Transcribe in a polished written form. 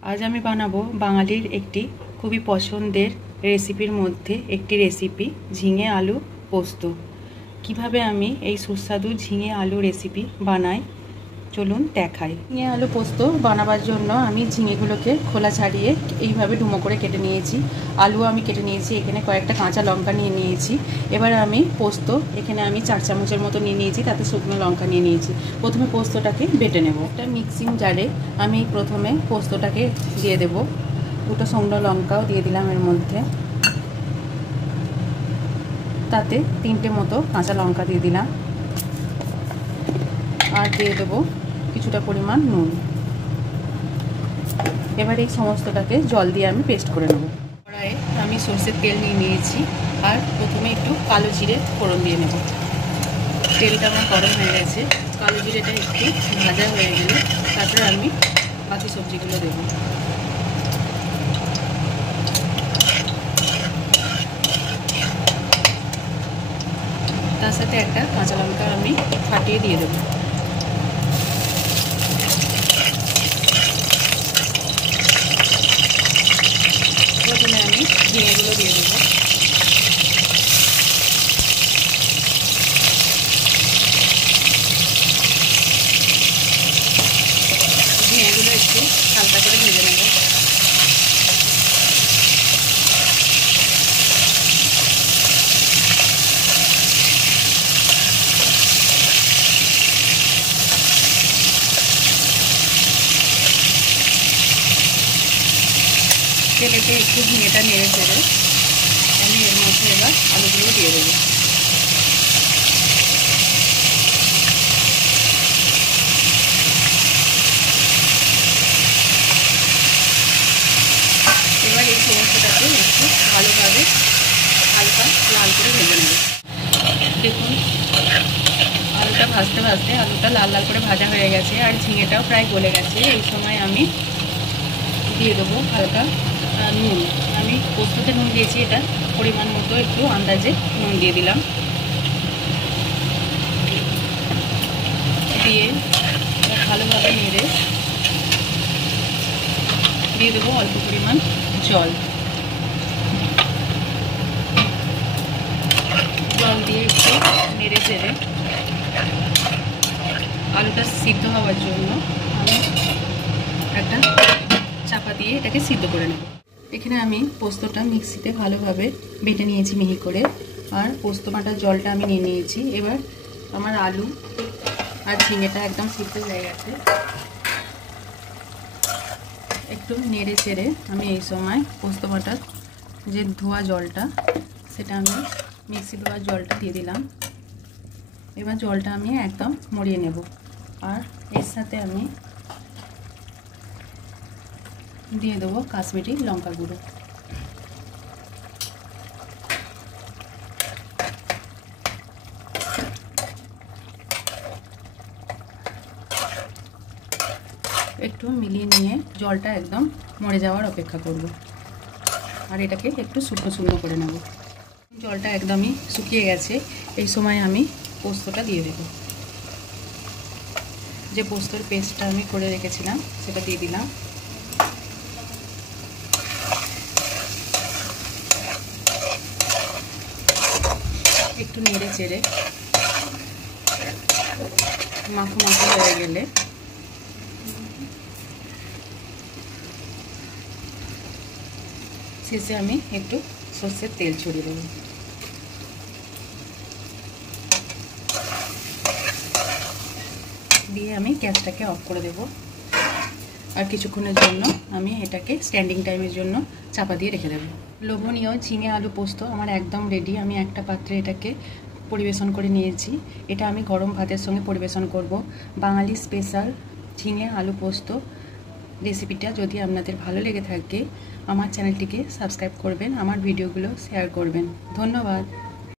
आज आमी बानाबो बांगालिर एकटी खूबई पसंदेर रेसिपिर मध्य एकटी रेसिपि झिंगे आलू पोस्त। किभाबे आमी एई सुस्वादु झिंगे आलू रेसिपि बानाई चलुन देखाई। झिंगे आलू पोस्त बानाबार जोन्नो आमी झिंगेगुलोके खोला छाड़िए एइभाबे डुमो करे केटे निয়েছি। आलू आमी केटे निয়েছি, एखाने कयेकटा काँचा लंका निয়ে निয়েছি। एबार आमी पोस्त एखाने आमी 4 चामचेर मतो निয়ে निয়েছি, ताते शुकनो लंका निয়ে निয়েছি। प्रथमे पोस्तटाके बेटे नेब। একটা মিক্সিং জারে আমি প্রথমে পোস্তটাকে দিয়ে দেব। দুটো শুকনো লঙ্কাও দিয়ে দিলাম এর মধ্যে, তাতে 3টে মতো কাঁচা লঙ্কা দিয়ে দিলাম আর দিয়ে দেব কিছুটা পরিমাণ নুন। এবার এই সমস্তটাকে জল দিয়ে আমি পেস্ট করে নেব। কড়াইয়ে আমি সরষের তেল নিয়ে নিয়েছি আর প্রথমে একটু কালো জিরে ফোড়ন দিয়ে নেব। তেলটা আমার গরম হয়ে গেছে, কালো জিরেটা একটু ভাজা হয়ে গেলে তারপরে আমি বাকি সবজিগুলো দেব। তার সাথে একটা কাঁচা লঙ্কা আমি ফাটিয়ে দিয়ে দেব। প্রথমে আমি ঝিঙেগুলো দিয়ে দেব। ঝিঙেগুলো একটু হালকা করে ভেজে নেব। তেলেতে একটু ঝিঙেটা নেড়ে চেড়ে আমি এর মধ্যে এবার আলুগুলো দিয়ে দেবো। এবার এই সমস্তটাকে একটু ভালোভাবে হালকা লাল করে ভেজে নেব। দেখুন আলুটা ভাজতে ভাজতে আলুটা লাল লাল করে ভাজা হয়ে গেছে আর ঝিঙেটাও প্রায় গলে গেছে। এই সময় আমি দিয়ে দেবো হালকা নুন। আমি পোস্ততে নুন দিয়েছি, এটা পরিমাণ মতো একটু আন্দাজে নুন দিয়ে দিলাম। দিয়ে ভালোভাবে নেড়ে দিয়ে দেবো অল্প পরিমাণ জল। জল দিয়ে একটু নেড়ে চেড়ে আলুটা সিদ্ধ হওয়ার জন্য আমি একটা চাপা দিয়ে এটাকে সিদ্ধ করে নেব। এখানে আমি পোস্তটা মিক্সিতে ভালোভাবে বেটে নিয়েছি মিহি করে, আর পোস্ত বাটার জলটা আমি নিয়ে নিয়েছি। এবার আমার আলু আর ঝিঙেটা একদম সিদ্ধ হয়ে গেছে। একটু নেড়ে চেড়ে আমি এই সময় পোস্ত বাটার যে ধোয়া জলটা সেটা আমি মিক্সি ধোয়া জলটা দিয়ে দিলাম। এবার জলটা আমি একদম মরিয়ে নেব আর এর সাথে আমি দিয়ে দেবো কাশ্মীরি লঙ্কা গুঁড়ো। একটু মিলিয়ে নিয়ে জলটা একদম মরে যাওয়ার অপেক্ষা করব আর এটাকে একটু শুকনো শুকনো করে নেব। জলটা একদমই শুকিয়ে গেছে। এই সময় আমি পোস্তটা দিয়ে দেব। যে পোস্তর পেস্টটা আমি করে রেখেছিলাম সেটা দিয়ে দিলাম। একটু নেড়ে চেড়ে মাখো মাখো হয়ে গেলে শেষে আমি একটু সরষের তেল ছড়িয়ে দেব। দিয়ে আমি গ্যাসটাকে অফ করে দেব আর কিছুক্ষণের জন্য আমি এটাকে স্ট্যান্ডিং টাইমের জন্য চাপা দিয়ে রেখে দেব। লোভনীয় ঝিঙে আলু পোস্ত আমার একদম রেডি। আমি একটা পাত্রে এটাকে পরিবেশন করে নিয়েছি। এটা আমি গরম ভাতের সঙ্গে পরিবেশন করব। বাঙালি স্পেশাল ঝিঙে আলু পোস্ত রেসিপিটা যদি আপনাদের ভালো লেগে থাকে আমার চ্যানেলটিকে সাবস্ক্রাইব করবেন, আমার ভিডিওগুলো শেয়ার করবেন। ধন্যবাদ।